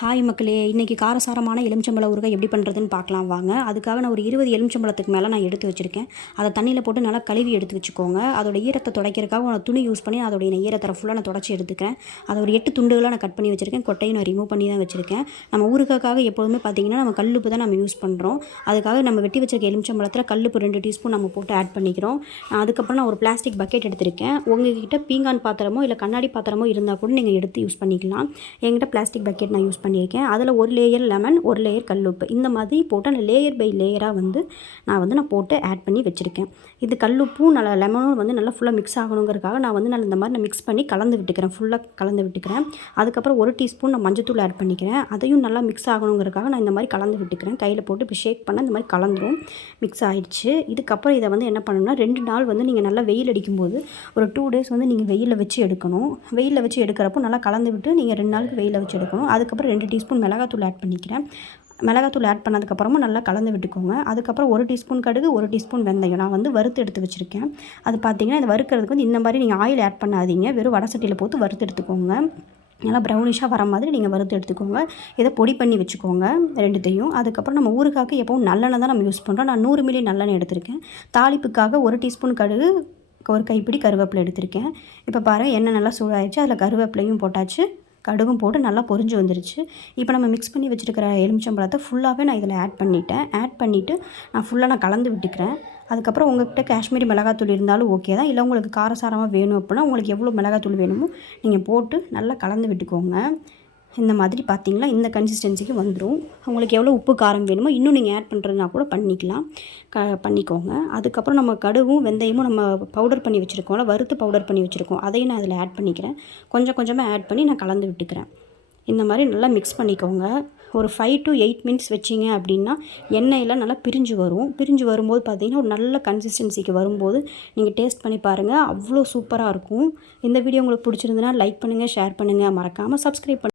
Hi மக்களே, இன்றைக்கி காரசாரமான எலுமிச்சம்பழ ஊறுகாய் எப்படி பண்ணுறதுன்னு பார்க்கலாம் வாங்க. அதுக்காக நான் ஒரு 20 எலுமிச்சம்பழத்துக்கு மேலே நான் எடுத்து வச்சுருக்கேன். அதை தண்ணியில் போட்டு நல்லா கழுவி எடுத்து வச்சுக்கோங்க. அதோட ஈரத்தை துடைக்கிறதுக்காக ஒரு துணி யூஸ் பண்ணி அதோடைய ஈரத்தை ஃபுல்லாக நான் தொடச்சி எடுத்துக்கிறேன். அதை ஒரு 8 துண்டுகளாக நான் கட் பண்ணி வச்சுருக்கேன். கொட்டையும் நான் ரிமூவ் பண்ணி தான் வச்சுருக்கேன். நம்ம ஊறுகாய்க்காக எப்போதுமே பார்த்திங்கன்னா நம்ம கல்லுப்பு தான் நம்ம யூஸ் பண்ணுறோம். அதுக்காக நம்ம வெட்டி வச்சுருக்க எலுமிச்சம்பழத்தில் கல்லுப்பு 2 டீஸ்பூன் நம்ம போட்டு ஆட் பண்ணிக்கிறோம். அதுக்கப்புறம் நான் ஒரு பிளாஸ்டிக் பக்கெட் எடுத்திருக்கேன். உங்கள்கிட்ட பீங்கான் பாத்திரமோ இல்லை கண்ணாடி பாத்திரமோ இருந்தால் கூட நீங்கள் எடுத்து யூஸ் பண்ணிக்கலாம். என்கிட்ட பிளாஸ்டிக் பக்கெட் நான் யூஸ் பண்ணியிருக்கேன். அதில் ஒரு லேயர் லெமன், ஒரு லேயர் கல்லுப்பு, இந்த மாதிரி போட்டு அந்த லேயர் பை லேயராக நான் போட்டு ஆட் பண்ணி வச்சுருக்கேன். இது கல்லுப்பும் நல்லா லெமனும் நல்லா ஃபுல்லாக மிக்ஸ் ஆகணுங்கிறதுக்காக நான் இந்த மாதிரி மிக்ஸ் பண்ணி கலந்து விட்டுக்கிறேன். ஃபுல்லாக கலந்து விட்டுக்கிறேன். அதுக்கப்புறம் 1 டீஸ்பூன் நான் மஞ்சத்தூள் ஆட் பண்ணிக்கிறேன். அதையும் நல்லா மிக்ஸ் ஆகணுங்கிறதுக்காக நான் இந்த மாதிரி கலந்து விட்டுக்கிறேன். கையில் போட்டு இப்போ ஷேக் பண்ண இந்த மாதிரி கலந்துரும். மிக்ஸ் ஆகிடுச்சு. இதுக்கப்புறம் இதை என்ன பண்ணணும்னா 2 நாள் நீங்கள் நல்லா வெயில் அடிக்கும்போது ஒரு 2 டேஸ் நீங்கள் வெயிலில் வச்சு எடுக்கணும். வெயிலில் வச்சு எடுக்கிறப்போ நல்லா கலந்து விட்டு நீங்கள் 2 நாளுக்கு வெயிலில் வச்சு எடுக்கணும். அதுக்கப்புறம் 2 டீஸ்பூன் மிளகாத்தூள் ஆட் பண்ணிக்கிறேன். மிளகாத்தூள் ஆட் பண்ணதுக்கப்புறமும் நல்லா கலந்து விட்டுக்கோங்க. அதுக்கப்புறம் 1 டீஸ்பூன் கடுகு, 1 டீஸ்பூன் வெந்தயம் நான் வறுத்து எடுத்து வச்சுருக்கேன். அது பார்த்தீங்கன்னா இந்த வறுக்கிறதுக்கு இந்த மாதிரி நீங்கள் ஆயில் ஆட் பண்ணாதீங்க. வெறும் வடை சட்டியில் போட்டு வறுத்து எடுத்துக்கோங்க. நல்லா ப்ரௌனிஷாக வர மாதிரி நீங்கள் வறுத்து எடுத்துக்கோங்க. இதை பொடி பண்ணி வச்சுக்கோங்க 2த்தையும். அதுக்கப்புறம் நம்ம ஊறுகாய்க்கு எப்பவும் நல்லெண்ணெய் தான் நம்ம யூஸ் பண்ணுறோம். நான் 100 மில்லி நல்லெண்ணெய் எடுத்திருக்கேன். தாளிப்புக்காக 1 டீஸ்பூன் கடுகு, ஒரு கைப்பிடி கருவேப்பிலை எடுத்திருக்கேன். இப்போ பாருங்கள், எண்ணெய் நல்லா சூடாகிடுச்சு. அதில் கருவேப்பிலையும் போட்டாச்சு, கடுகும் போட்டு நல்லா பொரிஞ்சு வந்துருச்சு. இப்போ நம்ம மிக்ஸ் பண்ணி வச்சுருக்கிற எலுமிச்சம்பழத்தை ஃபுல்லாகவே நான் இதில் ஆட் பண்ணிவிட்டு நான் கலந்து விட்டுக்கிறேன். அதுக்கப்புறம் உங்கள்கிட்ட காஷ்மீரி மிளகாத்தூள் இருந்தாலும் ஓகே தான். இல்லை உங்களுக்கு காரசாரமாக வேணும் அப்படின்னா உங்களுக்கு எவ்வளோ மிளகாத்தூள் வேணுமோ நீங்கள் போட்டு நல்லா கலந்து விட்டுக்கோங்க. இந்த மாதிரி பார்த்தீங்களா, இந்த கன்சிஸ்டன்சிக்கு வந்துடும். உங்களுக்கு எவ்வளோ உப்பு காரம் வேணுமோ இன்னும் நீங்கள் ஆட் பண்ணுறதுனா கூட பண்ணிக்கோங்க. அதுக்கப்புறம் நம்ம கடுகும் வெந்தயமும் நம்ம பவுடர் பண்ணி வச்சுருக்கோம்ல, வறுத்து பவுடர் பண்ணி வச்சுருக்கோம், அதையும் நான் அதில் ஆட் பண்ணிக்கிறேன். கொஞ்சம் கொஞ்சமாக ஆட் பண்ணி நான் கலந்து விட்டுக்கிறேன். இந்த மாதிரி நல்லா மிக்ஸ் பண்ணிக்கோங்க. ஒரு 5 to 8 மினிட்ஸ் வச்சிங்க அப்படின்னா எண்ணெயெல்லாம் நல்லா பிரிஞ்சு வரும்போது பார்த்தீங்கன்னா ஒரு நல்ல கன்சிஸ்டன்சிக்கு வரும்போது நீங்கள் டேஸ்ட் பண்ணி பாருங்கள். அவ்வளோ சூப்பராக இருக்கும். இந்த வீடியோ உங்களுக்கு பிடிச்சிருந்துன்னா லைக் பண்ணுங்கள், ஷேர் பண்ணுங்கள், மறக்காமல் சப்ஸ்கிரைப் பண்ணுங்கள்.